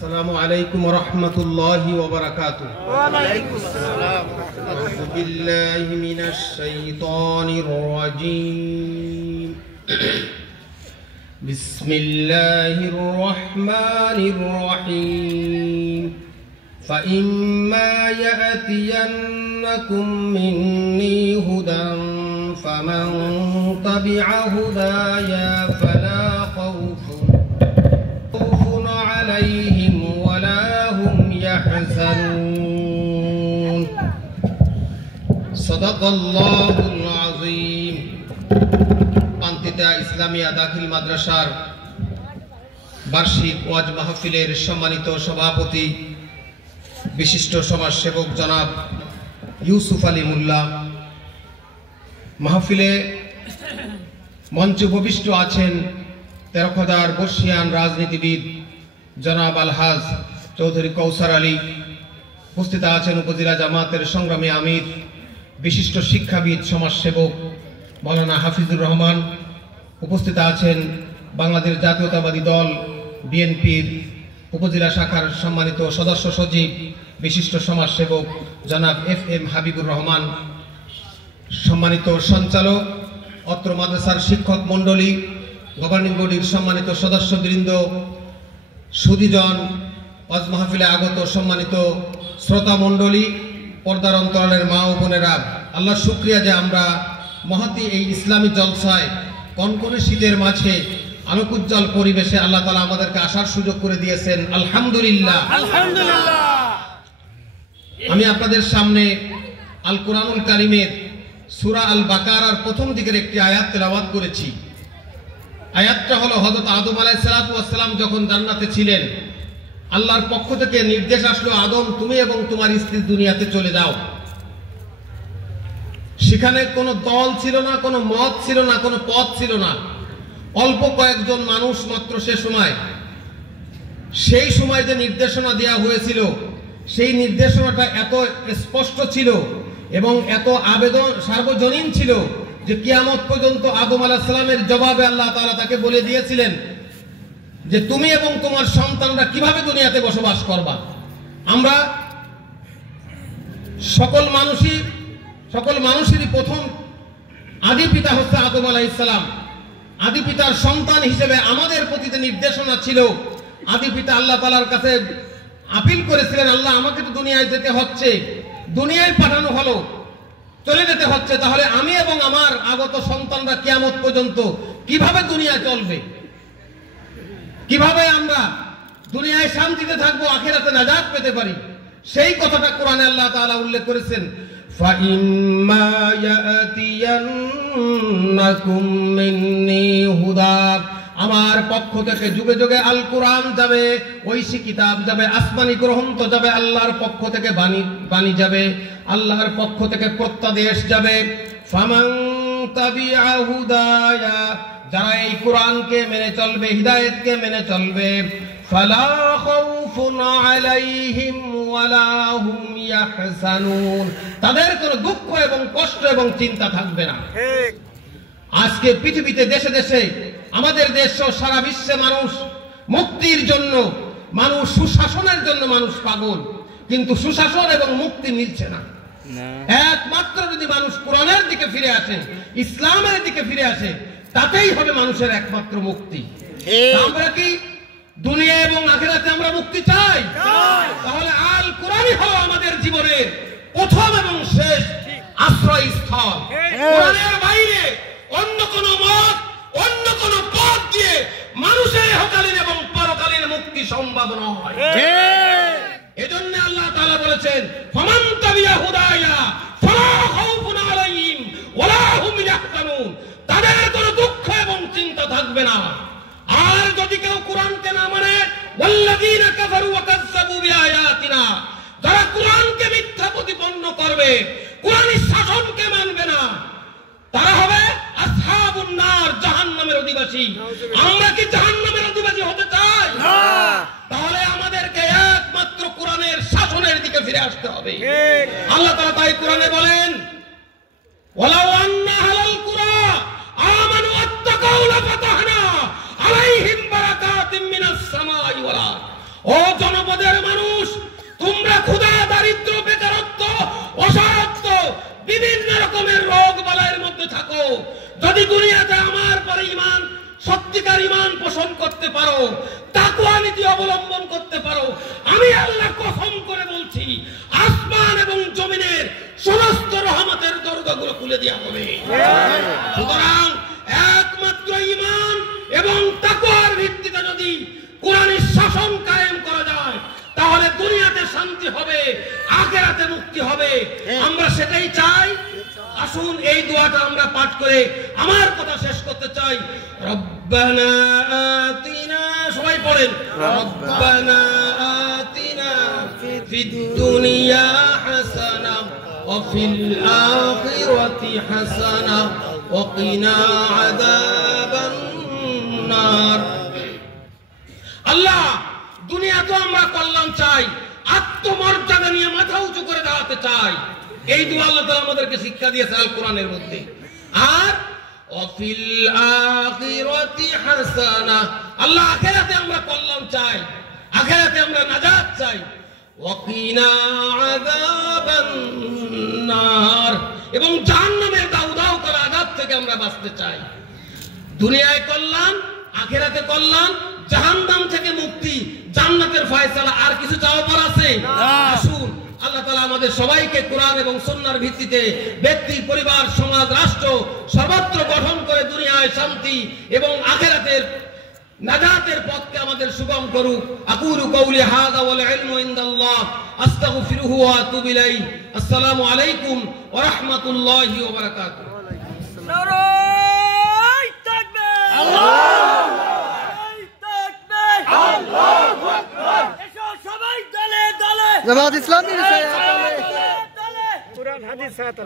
السلام عليكم ورحمة الله وبركاته. وعليكم السلام. أعوذ بالله من الشيطان الرجيم. بسم الله الرحمن الرحيم. فإما يأتينكم مني هدى فمن تبع هدايا فلا خوف عليهم ولا هم يحزنون. صدق الله العظيم. পান্তিতা ইসলামিয়া দাখিল মাদ্রাসার বার্ষিক ওয়াজ মাহফিলের সম্মানিত সভাপতি বিশিষ্ট সমাজসেবক জনাব ইউসুফ আলী মোল্লা, মাহফিলে মঞ্চে উপবিষ্ট আছেন তেরখদার বর্ষিয়ান রাজনীতিবিদ জনাব আলহাজ চৌধুরী কৌসার আলী, উপস্থিত আছেন উপজেলা জামাতের সংগ্রামী আমির বিশিষ্ট শিক্ষাবিদ সমাজসেবক মৌলানা হাফিজুর রহমান, উপস্থিত আছেন বাংলাদেশ জাতীয়তাবাদী দল বিএনপির উপজেলা শাখার সম্মানিত সদস্য সচিব বিশিষ্ট সমাজসেবক জনাব FM হাবিবুর রহমান, সম্মানিত সঞ্চালক, অত্র মাদ্রাসার শিক্ষক মণ্ডলী, গভর্নিং বডির সম্মানিত সদস্যবৃন্দ, সুধীজন, ওয়াজ মাহফিলে আগত সম্মানিত শ্রোতা মণ্ডলী, পর্দার অন্তরালের মা ও বোনেরা, আল্লাহ শুকরিয়া যে আমরা মহতী এই ইসলামী জলসায় কনকনে শীতের মাঝে আলোকোজ্জ্বল পরিবেশে আল্লাহ তাআলা আমাদেরকে আসার সুযোগ করে দিয়েছেন। আলহামদুলিল্লাহ, আলহামদুলিল্লাহ। আমি আপনাদের সামনে আল কোরআনুল কারীমের সূরা আল বাকারার প্রথম দিকের একটি আয়াত তেলাওয়াত করেছি। আয়াতটা হলো হযরত আদম আলাইহিস সালাতু ওয়াস সালাম যখন জান্নাতে ছিলেন, আল্লাহর পক্ষ থেকে নির্দেশ আসলো, আদম তুমি এবং তোমার স্ত্রী দুনিয়াতে চলে যাও। সেখানে কোনো দল ছিল না, কোনো মত ছিল না, কোনো পথ ছিল না, অল্প কয়েকজন মানুষ মাত্র। সেই সময় যে নির্দেশনা দেওয়া হয়েছিল, সেই নির্দেশনাটা এত স্পষ্ট ছিল এবং এত আবেদন সার্বজনীন ছিল যে কিয়ামত পর্যন্ত আদম আলাইহিস সালামের জবাবে আল্লাহ তাআলা তাকে বলে দিয়েছিলেন যে তুমি এবং তোমার সন্তানরা কিভাবে দুনিয়াতে বসবাস করবা। আমরা সকল মানুষেরই প্রথম আদি পিতা হচ্ছে আদম আলাইহিস সালাম। আদি পিতার সন্তান হিসেবে আমাদের প্রতি যে নির্দেশনা ছিল, আদি পিতা আল্লাহ তাআলার কাছে আপিল করেছিলেন, আল্লাহ আমাকে তো দুনিয়ায় যেতে হচ্ছে, দুনিয়ায় পাঠানো হলো, চলে যেতে হচ্ছে, তাহলে আমি এবং আমার আগত সন্তানরা কিয়ামত পর্যন্ত কিভাবে দুনিয়া চলবে, কিভাবে আমরা দুনিয়ায় শান্তিতে থাকবো, আখিরাতে নাজাত পেতে পারি। সেই কথাটা কোরআনে আল্লাহ তাআলা উল্লেখ করেছেন, ফাইম্মা ইয়াতিয়ান্নাকুম মিন্নি হুদা, আমার পক্ষ থেকে যুগে যুগে আল কোরআন যাবে, ঐশী কিতাব যাবে, আসমানি গ্রন্থ যাবে, আল্লাহর পক্ষ থেকে বাণী যাবে, আল্লাহর পক্ষ থেকে প্রত্যাদেশ যাবে। ফামান তাবিআ হুদায়া, যারা এই কোরআনকে মেনে চলবে, হিদায়াতকে মেনে চলবে, ফালা খাউফুন আলাইহিম ওয়ালা হুম ইয়াহজানুন, তাদের কোনো দুঃখ এবং কষ্ট এবং চিন্তা থাকবে না। ঠিক আজকে পৃথিবীতে দেশে দেশে, আমাদের দেশ সহ সারা বিশ্বে মানুষ মুক্তির জন্য, মানুষ সুশাসনের জন্য মানুষ পাগল, কিন্তু সুশাসন এবং মুক্তি মিলছে না। একমাত্র যদি মানুষ কোরআনের দিকে ফিরে আসে, ইসলামের দিকে ফিরে আসে, তাতেই হবে মানুষের একমাত্র মুক্তি। আমরা কি দুনিয়া এবং আখিরাতে আমরা মুক্তি চাই? তাহলে আল কোরআনই হলো আমাদের জীবনের প্রথম এবং শেষ আশ্রয়স্থল। কোরআনের বাইরে অন্য কোন মত, অন্য কোন পথ দিয়ে মানুষের ইহকালীন এবং পরকালীন মুক্তি সম্ভব নয়। এজন্য আল্লাহ তাআলা বলেছেন, ফামান তাবিআ হুদায়া ফালা খাউফুন আলাইহিম ওয়ালা হুম ইয়াহজানুন, তাদের কোনো দুঃখ এবং চিন্তা থাকবে না। আর যদি কেউ কোরআনকে না মানে, ওয়াল্লাযীনা কাফারু ওয়া কাযযাবু বিআয়াতিনা, যারা কোরআনকে মিথ্যা প্রতিপন্ন করবে, কোরআনের শাসনকে মানবে না, তারা হবে আসহাবুন নার, জাহান্নামের অধিবাসী। আমরা কি জাহান্নামের অধিবাসী হতে চাই? না। তাহলে আমাদেরকে একমাত্র কোরআনের শাসনের দিকে ফিরে আসতে হবে। আল্লাহ তাআলা তাই কোরআনে বলেন, ওয়ালাউ আন্না আহলাল কুরা আমানু ওয়াত্তাকাউ লাফাতাহনা আলাইহিম বারাকাতিম মিনাস সামাই ওয়াল আরদ, ও জনপদের মানুষ, তোমরা ক্ষুধা, দারিদ্র, বেকারত্ব, অসহায়ত্ব, বিভিন্ন রকমের রোগ বালাইয়ের মধ্যে থাকো, যদি দুনিয়াতে আমার পরে ঈমান, সত্যিকার ঈমান পোষণ করতে পারো, তাকওয়া নীতি অবলম্বন করতে পারো, আমি আল্লাহ কসম করে বলছি আসমান এবং জমিনের সমস্ত রহমতের দরজাগুলো খুলে দেওয়া হবে। সুতরাং একমাত্র ঈমান এবং তাকওয়ার ভিত্তিতে যদি কোরআনের শাসন কায়েম করা যায়, তাহলে দুনিয়াতে শান্তি হবে, আখিরাতে মুক্তি হবে। আমরা সেটাই চাই। আসুন এই দোয়াটা আমরা পাঠ করে আমার কথা শেষ করতে চাই। রব্বানা আতিনা, সবাই পড়েন, রব্বানা আতিনা ফিদ দুনিয়া হাসানা ওয়া ফিল আখিরাতি হাসানা ওয়া কিনা আযাবান নার। আল্লাহ, দুনিয়াতে আমরা কল্যাণ চাই, আত্মমর্যাদা নিয়ে মাথা উঁচু করে দাঁড়াতে চাই। এই দোয়া আল্লাহ তাআলা আমাদেরকে শিক্ষা দিয়েছে আল কোরআনের মধ্যে। আর ওয়াফিল আখিরাতি হাসানা, আল্লাহ আখিরাতে আমরা কল্যাণ চাই, আখিরাতে আমরা নাজাত চাই। ওয়া কিনা আযাবান নার, এবং জাহান্নামের দাউ দাউ করা আযাব থেকে আমরা বাঁচতে চাই। দুনিয়ায় কল্যাণ, আখিরাতে কল্যাণ, জাহান্নাম থেকে মুক্তি, জান্নাতের ফয়সালা, আর কিছু চাওয়া পার আছে? আসুন আল্লাহ তাআলা আমাদের সবাইকে কোরআন এবং সুন্নাহর ভিত্তিতে ব্যক্তি, পরিবার, সমাজ, রাষ্ট্র সর্বত্র গঠন করে দুনিয়ায় শান্তি এবং আখিরাতের নাজাতের পথকে আমাদের সুগম করুক। আকুলু কওলি হাযা ওয়াল ইলমু ইনদাল্লাহ, আস্তাগফিরুহু ওয়া আতুবু ইলাইহি। আসসালামু আলাইকুম ওয়া রাহমাতুল্লাহি ওয়া বারাকাতুহু। নারায়ে তাকবীর, আল্লাহু আকবার, আল্লাহু আকবার। এসো সবাই দলে দলে জামাত ইসলামী দলে দলে, কুরআন হাদিস সাথে